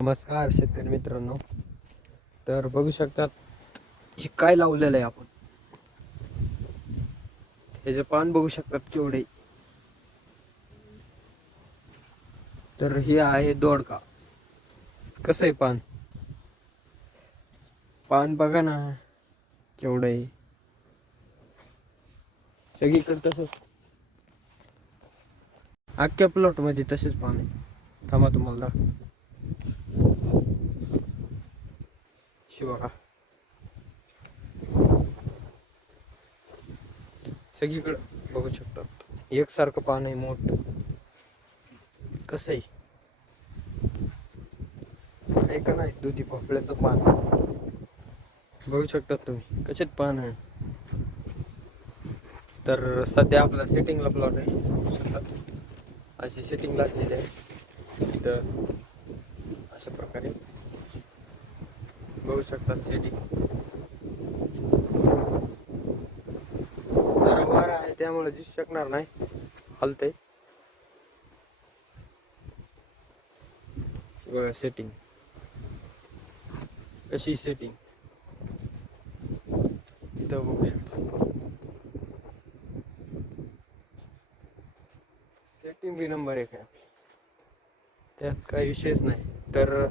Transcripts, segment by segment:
नमस्कार शेतकरी मित्रांनो. तर बघू शकतात हे काय लावलेलं आहे आपण. हे जे पान बघू शकतात केवढे. तर हे आहे दोडका. कसं आहे पान. पान बघा ना केवढं आहे. सगळीकडे तसंच अख्ख्या प्लॉट मध्ये तसेच पान आहे. थांबा तुम्हाला शिवा सगळीकडे बघू शकतात एकसारखं पान आहे मोठ. कसं आहे का नाही दुधी भोपळ्याचं पान बघू शकतात तुम्ही कशात पान आहे. तर सध्या आपला सेटिंगला प्लॉट आहे. बघू शकतात अशी सेटिंग लागलेली आहे इथं. अशा प्रकारे बघू शकतात सेटिंग. जरा वारा आहे त्यामुळे दिसू शकणार नाही. हलतंय बघा सेटिंग कशी सेटिंग इथं बघू शकता. सेटिंग बी नंबर एक आहे त्यात काही विषयच नाही. तर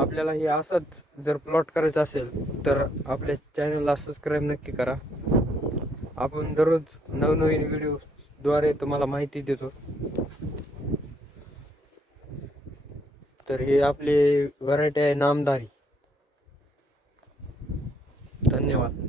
आपल्याला हे असंच जर प्लॉट करायचं असेल तर आपल्या चॅनलला सबस्क्राईब नक्की करा. आपण दररोज नवनवीन व्हिडिओद्वारे तुम्हाला माहिती देतो. तर हे आपली व्हरायटी आहे नामदारी. धन्यवाद.